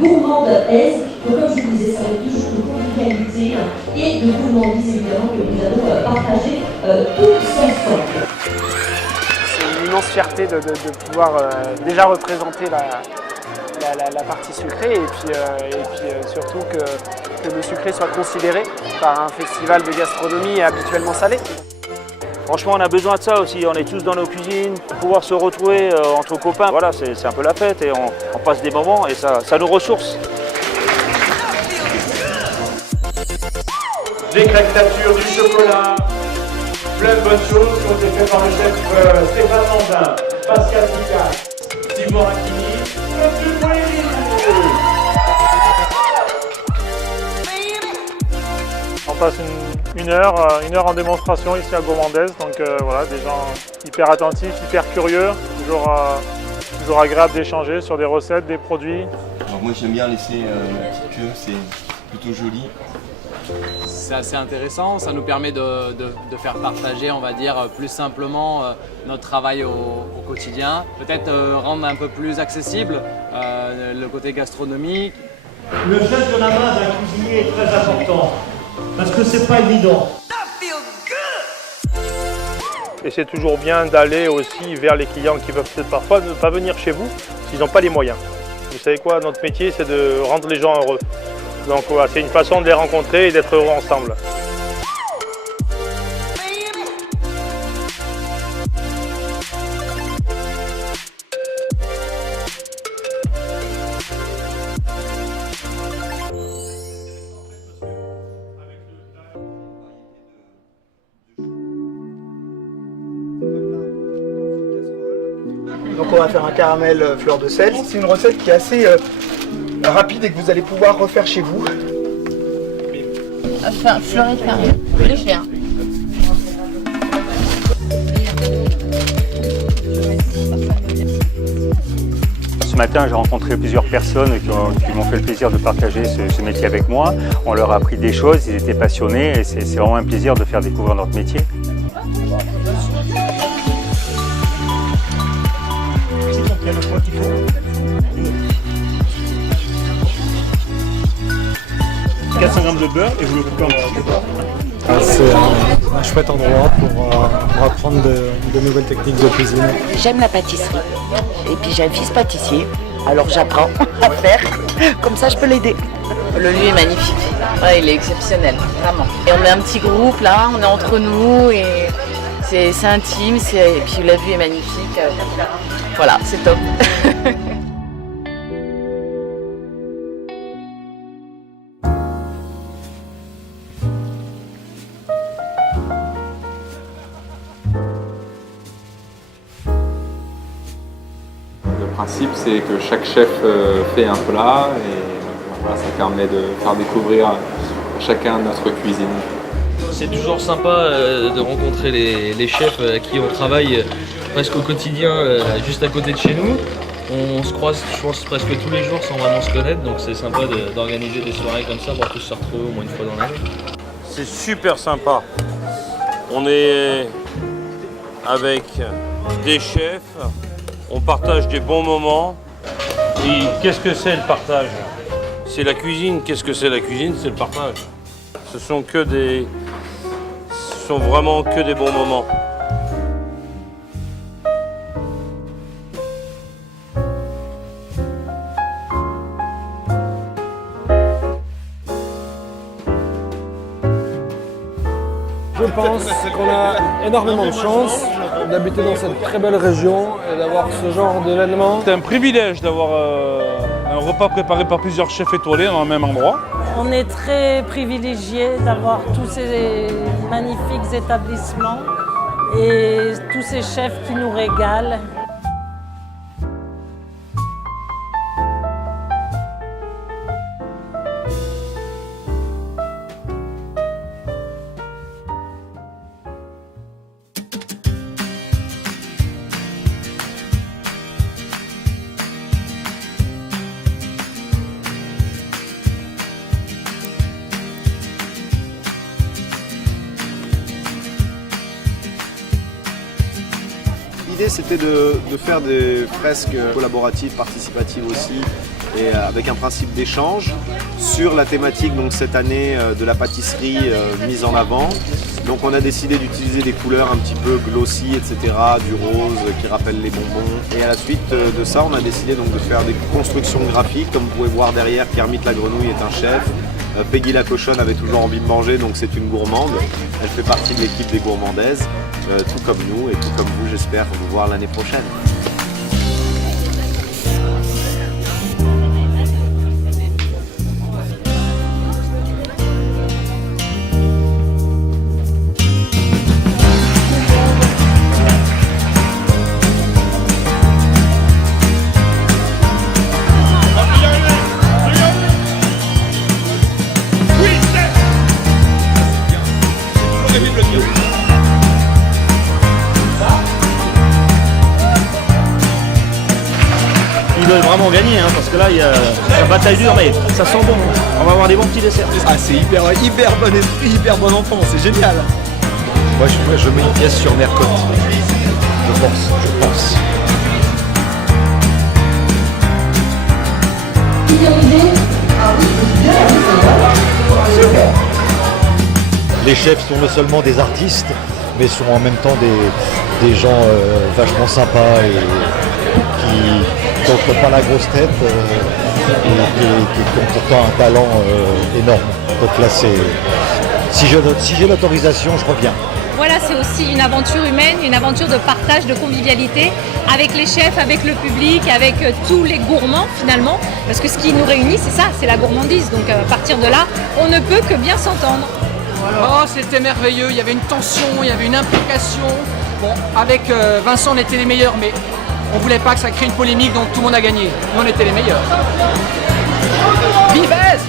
gourmandaise. Donc comme je vous disais, ça va être toujours de convivialité et de gourmandise évidemment que nous allons partager tous ensemble. C'est une immense fierté de pouvoir déjà représenter la partie sucrée et puis surtout que le sucré soit considéré par un festival de gastronomie habituellement salé. Franchement, on a besoin de ça aussi, on est tous dans nos cuisines, pour pouvoir se retrouver entre copains. Voilà, c'est un peu la fête et on passe des moments et ça nous ressource. Décrète-nature du chocolat, plein de bonnes choses qui ont été faites par le chef Stéphane Landin, Pascal Picat, Simon Rakini, Mathieu Polémy. On passe une heure en démonstration ici à Gourmandaise, donc voilà, des gens hyper attentifs, hyper curieux, toujours agréable d'échanger sur des recettes, des produits. Alors moi j'aime bien laisser ma petite queue, c'est plutôt joli. C'est assez intéressant, ça nous permet de faire partager, on va dire, plus simplement notre travail au quotidien. Peut-être rendre un peu plus accessible le côté gastronomique. Le geste de la main d'un cuisinier est très important, parce que c'est pas évident. Et c'est toujours bien d'aller aussi vers les clients qui peuvent peut-être parfois ne pas venir chez vous s'ils n'ont pas les moyens. Vous savez quoi, notre métier c'est de rendre les gens heureux. Donc voilà, c'est une façon de les rencontrer et d'être heureux ensemble. Donc on va faire un caramel fleur de sel. C'est une recette qui est assez rapide et que vous allez pouvoir refaire chez vous. Enfin, fleur de farine, léger. Ce matin, j'ai rencontré plusieurs personnes qui m'ont fait le plaisir de partager ce métier avec moi. On leur a appris des choses, ils étaient passionnés et c'est vraiment un plaisir de faire découvrir notre métier. Il y a le poids qu'il faut. 400 g de beurre et vous le coupez en petits. C'est un chouette endroit pour apprendre de nouvelles techniques de cuisine. J'aime la pâtisserie. Et puis j'ai un fils pâtissier, alors j'apprends à faire. Comme ça, je peux l'aider. Le lieu est magnifique. Ouais, il est exceptionnel, vraiment. Et on est un petit groupe là, on est entre nous et c'est intime. Et puis la vue est magnifique. Voilà, c'est top. Le principe, c'est que chaque chef fait un plat et voilà, ça permet de faire découvrir à chacun notre cuisine. C'est toujours sympa de rencontrer les chefs à qui on travaille presque au quotidien, juste à côté de chez nous. On se croise, je pense, presque tous les jours sans vraiment se connaître, donc c'est sympa d'organiser des soirées comme ça pour tous se retrouver au moins une fois dans l'année. C'est super sympa. On est avec des chefs, on partage des bons moments. Et qu'est-ce que c'est le partage? C'est la cuisine. Qu'est-ce que c'est la cuisine? C'est le partage. Ce sont vraiment que des bons moments. Je pense qu'on a énormément de chance d'habiter dans cette très belle région et d'avoir ce genre d'événement. C'est un privilège d'avoir un repas préparé par plusieurs chefs étoilés dans le même endroit. On est très privilégiés d'avoir tous ces magnifiques établissements et tous ces chefs qui nous régalent. l'idée c'était de faire des fresques collaboratives, participatives aussi, et avec un principe d'échange sur la thématique donc cette année de la pâtisserie mise en avant. Donc on a décidé d'utiliser des couleurs un petit peu glossy, etc., du rose qui rappelle les bonbons. Et à la suite de ça, on a décidé donc de faire des constructions graphiques. Comme vous pouvez voir derrière, Kermit la grenouille est un chef. Peggy la cochonne avait toujours envie de manger, donc c'est une gourmande. Elle fait partie de l'équipe des gourmandaises, tout comme nous et tout comme vous, j'espère vous voir l'année prochaine. Ils veulent vraiment gagner, hein, parce que là, il y a la bataille dure, mais ça sent bon. On va avoir des bons petits desserts. Ah, c'est hyper bon esprit, hyper bon enfant, c'est génial. Moi, je mets une pièce sur Mercotte. Je pense. Les chefs sont non seulement des artistes, mais sont en même temps des gens vachement sympas et qui n'ont pas la grosse tête et qui ont pourtant un talent énorme. Donc là, si j'ai l'autorisation, je reviens. Voilà, c'est aussi une aventure humaine, une aventure de partage, de convivialité avec les chefs, avec le public, avec tous les gourmands finalement. Parce que ce qui nous réunit, c'est ça, c'est la gourmandise. Donc à partir de là, on ne peut que bien s'entendre. Oh, c'était merveilleux, il y avait une tension, il y avait une implication. Bon, avec Vincent, on était les meilleurs, mais on voulait pas que ça crée une polémique, donc tout le monde a gagné. Nous, on était les meilleurs. Vivez!